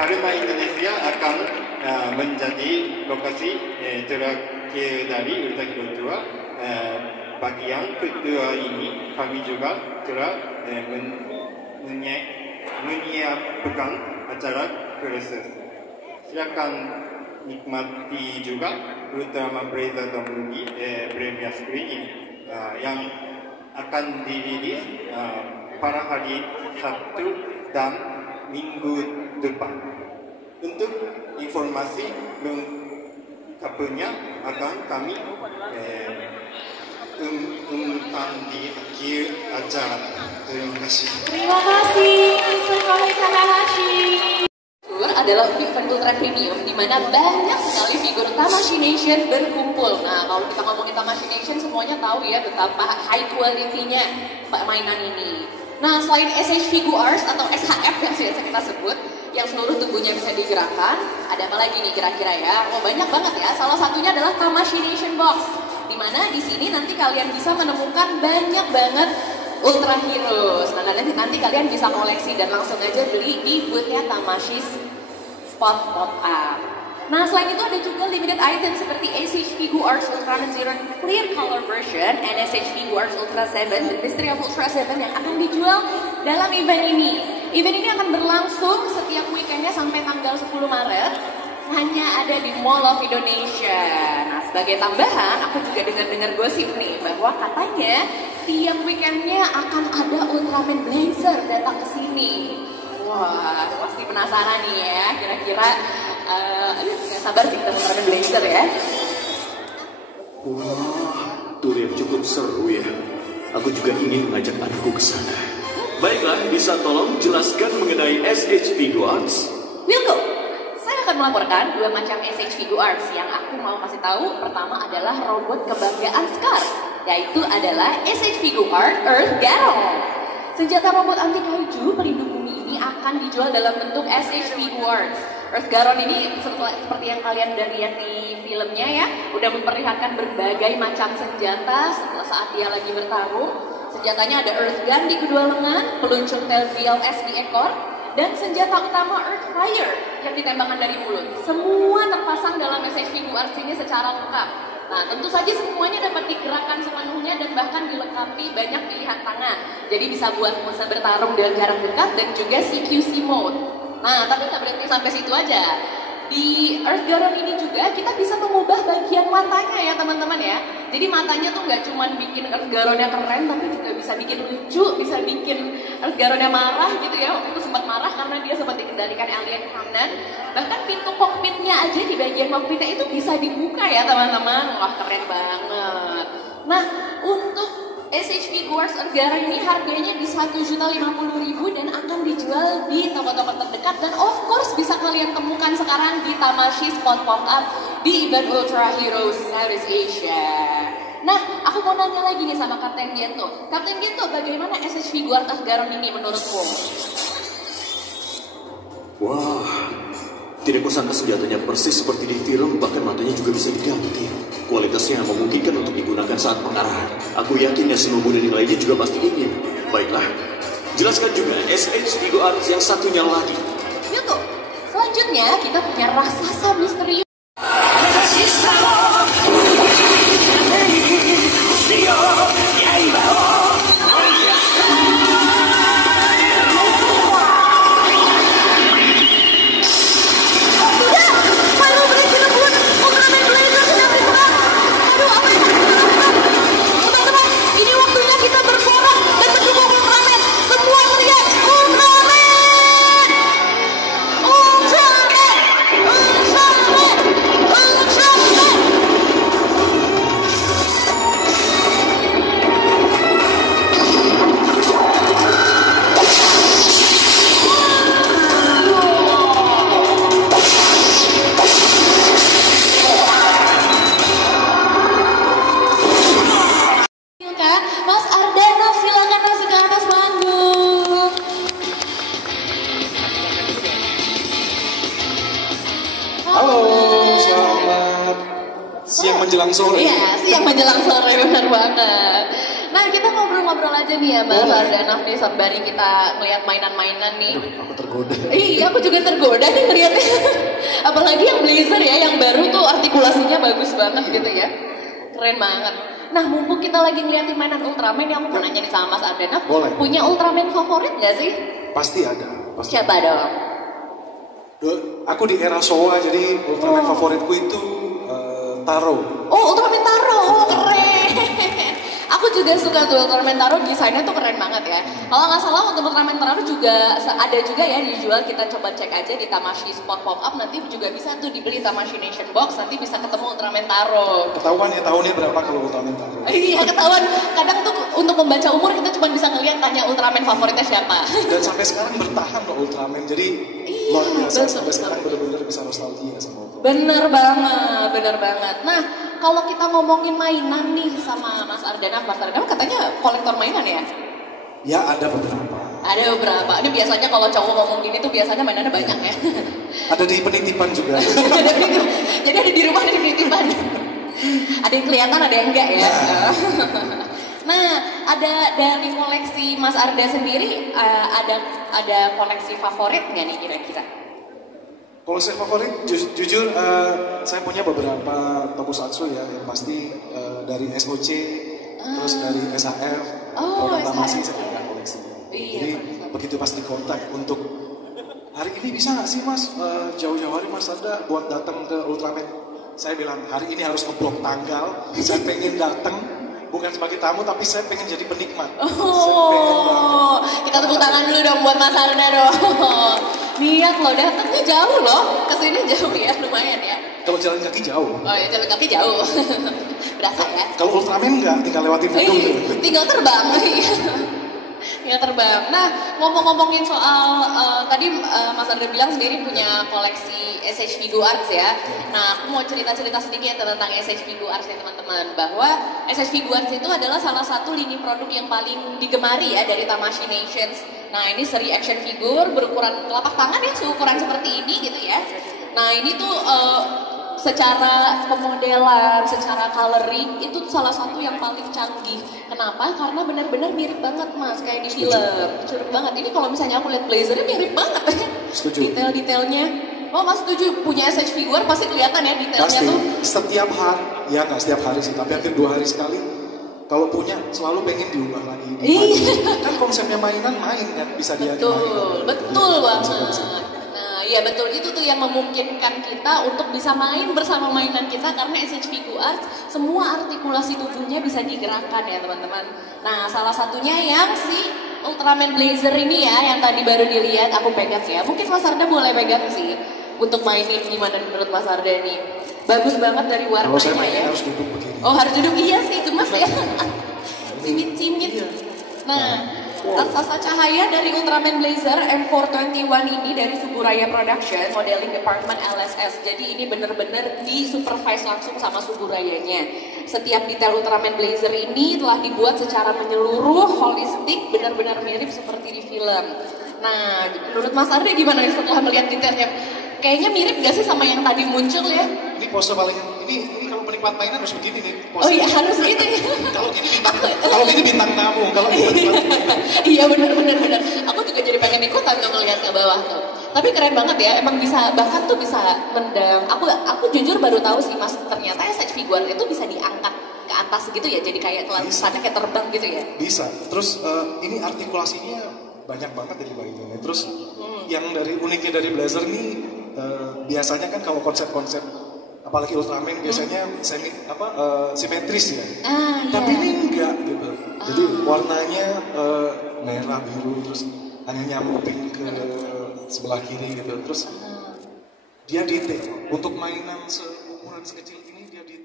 Palma Indonesia akan menjadi lokasi terakhir dari Ultra Hero Tour. Bagian kedua ini kami juga telah menyiapkan acara khusus. Silakan nikmati juga Ultraman Blazer Movie Premier Screening yang akan dirilis pada hari Sabtu dan Minggu depan. Untuk informasi lengkapnya akan kami umumkan di akhir acara. Terima kasih. Terima kasih, Mr. Kohei Takahashi. Adalah event ultra premium di mana banyak sekali figur Tamashii Nation berkumpul. Nah, kalau kita ngomongin Tamashii Nation, semuanya tahu ya betapa high quality-nya mainan ini. Nah, selain SH Figuarts atau SHF yang biasa kita sebut, yang seluruh tubuhnya bisa digerakkan, ada apa lagi nih kira-kira ya? Oh, banyak banget ya. Salah satunya adalah Tamashii Nation Box, di mana di sini nanti kalian bisa menemukan banyak banget Ultra Heroes. Nah, nanti kalian bisa koleksi dan langsung aja beli di booth-nya Tamashii Spot Pop-Up. Nah, selain itu ada juga limited item seperti SH Figuarts Ultraman Zero Clear Color Version, SH Figuarts Ultra 7, dan Mystery of Ultra 7 yang akan dijual dalam event ini. Event ini akan berlangsung setiap weekendnya sampai tanggal 10 Maret, hanya ada di Mall of Indonesia. Nah, sebagai tambahan, aku juga dengar gosip nih, bahwa katanya tiap weekendnya akan ada Ultraman Blazer datang ke sini. Wah, pasti penasaran nih ya, kira-kira gak sabar sih kita Ultraman Blazer ya. Wah, tur yang cukup seru ya. Aku juga ingin mengajak anakku ke sana. Baiklah, bisa tolong jelaskan mengenai SH Figuarts? Wilco, saya akan melaporkan dua macam SH Figuarts yang aku mau kasih tahu. Pertama adalah robot kebanggaan Scar, yaitu adalah SH Figuarts Earth Garou. Senjata robot anti kaiju pelindung bumi ini akan dijual dalam bentuk SH Figuarts. Earth Garon ini seperti yang kalian udah lihat di filmnya ya, udah memperlihatkan berbagai macam senjata saat dia lagi bertarung. Senjatanya ada Earth Gun di kedua lengan, peluncur tail VLS di ekor, dan senjata utama Earth Fire yang ditembakkan dari mulut. Semua terpasang dalam SH Figuarts ini secara lengkap. Nah, tentu saja semuanya dapat digerakkan sepenuhnya dan bahkan dilengkapi banyak pilihan tangan. Jadi bisa buat masa bertarung dengan jarak dekat dan juga CQC mode. Nah, tapi nggak berhenti sampai situ aja. Di Earth Garon ini juga kita bisa mengubah bagian matanya ya teman-teman ya. Jadi matanya tuh nggak cuma bikin Earth Garonnya keren, tapi juga bisa bikin lucu, bisa bikin Earth Garonnya marah gitu ya. Waktu itu sempat marah karena dia sempat dikendalikan alien kanan. Bahkan pintu kokpitnya aja di bagian kokpitnya itu bisa dibuka ya teman-teman. Wah, keren banget. Nah, untuk SH Figuarts Earth Garon ini harganya di 1.050.000 dan akan dijual di toko-toko terdekat, dan of course bisa kalian temukan sekarang di Tamashii Spot Pop-Up di event Ultra Heroes Southeast Asia. Nah, aku mau nanya lagi nih sama Kapten Gento. Kapten Gento, bagaimana SH Figuarts Earth Garon ini menurutmu? Wah, tidak kusangka senjatanya persis seperti di film, bahkan matanya juga bisa diganti. Kualitasnya memungkinkan untuk digunakan saat pengarahan. Aku yakin ya semua muda yang lainnya juga pasti ingin. Baiklah, jelaskan juga SH Figuarts yang satunya lagi. Yuk, selanjutnya kita punya raksasa misterius. Menjelang sore. Iya, siang menjelang sore, benar banget. Nah, kita ngobrol ngobrol-ngobrol aja nih ya Mas Ardanaf nih sembari kita ngeliat mainan-mainan nih. Aduh, aku tergoda. Iya, aku juga tergoda nih ngeliatnya. Apalagi yang Blazer ya, yang baru tuh artikulasinya bagus banget gitu ya. Keren banget. Nah, mumpung kita lagi ngeliatin mainan Ultraman, yang aku mau nanya nih sama Mas Ardanaf, Boleh. punya Ultraman favorit nggak sih? Pasti ada. Pasti. Siapa dong? Aku di era Showa, jadi Ultraman favoritku itu Taro. Oh, Ultraman Taro, oh, keren. Aku juga suka tuh Ultraman Taro, desainnya tuh keren banget ya. Kalau nggak salah untuk Ultraman Taro juga ada juga ya dijual, kita coba cek aja di Tamashii Spot Pop Up, nanti juga bisa tuh dibeli Tamashii Nation Box, nanti bisa ketemu Ultraman Taro. Ketahuan ya tahunnya berapa kalau Ultraman Taro. Iya, ketahuan. Kadang tuh untuk membaca umur kita cuma bisa ngeliat tanya Ultraman favoritnya siapa. Dan sampai sekarang bertahan loh Ultraman, jadi luar biasa. Sampai sekarang benar-benar bisa nostalgia sama Ultraman. Bener banget, bener banget. Nah, kalau kita ngomongin mainan nih sama Mas Ardanaf katanya kolektor mainan ya? Ya ada beberapa. Ada beberapa. Ini biasanya kalau cowok ngomong gini tuh biasanya mainannya banyak ya. Ada di penitipan juga. Jadi ada di rumah, ada di penitipan. Ada yang kelihatan, ada yang enggak ya. Nah, ada dari koleksi Mas Arda sendiri, ada koleksi favorit nggak nih kira-kira? Koleksi favorit, jujur saya punya beberapa tokusatsu ya, yang pasti dari SOC, terus dari SAF, produk Tamashii saya punya koleksi. Iya, Jadi begitu pas di kontak untuk hari ini bisa nggak sih Mas, jauh-jauh hari Mas ada buat datang ke Ultraman? Saya bilang hari ini harus ngeblok tanggal, saya pengen datang. Bukan sebagai tamu, tapi saya pengen jadi penikmat. Oh, kita tepuk tangan dulu dong buat Mas Arda dong. Niat loh, datangnya jauh loh. Kesini jauh ya, lumayan ya. Kalau jalan kaki jauh. Oh ya, jalan kaki jauh. Berasa ya? Kalau Ultraman enggak, tinggal lewatin gedung. Tinggal terbang. Tinggal terbang. Nah, ngomong-ngomongin soal tadi Mas Arda bilang sendiri punya koleksi SH Figure Arts ya. Nah, aku mau cerita-cerita sedikit tentang SH Figure Arts ya teman-teman. Bahwa SH Figure Arts itu adalah salah satu lini produk yang paling digemari ya dari Tamashii Nations. Nah, ini seri action figure berukuran telapak tangan ya, seukuran seperti ini gitu ya. Nah, ini tuh secara pemodelan, secara coloring itu salah satu yang paling canggih. Kenapa? Karena benar-benar mirip banget Mas, kayak di film. Mirip banget. Ini kalau misalnya aku lihat blazernya mirip banget. Setuju. Detail-detailnya. Oh Mas setuju, punya SH Figure pasti kelihatan ya detailnya Pasti. tuh. Setiap hari, ya nggak setiap hari sih, tapi hampir 2 hari sekali. Kalau punya, selalu pengen diubah lagi. Iya. Kan konsepnya mainan main kan, bisa dia Betul, betul banget. Nah, iya betul, itu tuh yang memungkinkan kita untuk bisa main bersama mainan kita karena SH Figure Arts semua artikulasi tubuhnya bisa digerakkan ya teman-teman. Nah, salah satunya yang si Ultraman Blazer ini ya, yang tadi baru dilihat aku pegang ya. Mungkin Mas Arda boleh pegang sih untuk mainin, gimana menurut Mas Arda nih? Bagus banget dari warnanya Kalau saya mainin ya. harus duduk begini. Oh harus duduk, iya sih itu Mas ya. Cimit-cimit. Nah, raksasa cahaya dari Ultraman Blazer M421 ini dari Suburaya Production, Modeling Department LSS. Jadi ini benar-benar disupervise langsung sama Suburayanya. Setiap detail Ultraman Blazer ini telah dibuat secara menyeluruh, holistik, benar-benar mirip seperti di film. Nah, menurut Mas Ardi gimana nih setelah melihat detailnya? Kayaknya mirip gak sih sama yang tadi muncul ya? Ini pose paling, ini kalau penikmat mainan harus begini nih. Pose. Oh iya harus gitu ya. Kalau gini bintang tamu, kalau penikmat mainan. Iya benar. Aku juga jadi pengen ikutan tuh ngeliat ke bawah tuh. Tapi keren banget ya, emang bisa bahkan tuh bisa mendang. Aku jujur baru tahu sih Mas, ternyata SH Figure itu bisa diangkat ke atas gitu ya, jadi kayak kesannya kayak terbang gitu ya. Bisa. Terus ini artikulasinya banyak banget dari bagiannya. Terus yang dari uniknya dari Blazer nih biasanya kan kalau konsep-konsep apalagi Ultraman biasanya simetris ya. Iya. Tapi ini enggak gitu. Jadi warnanya merah biru terus hanya nyambungin ke sebelah kiri gitu. Terus dia detail untuk mainan seukuran sekecil ini dia detail.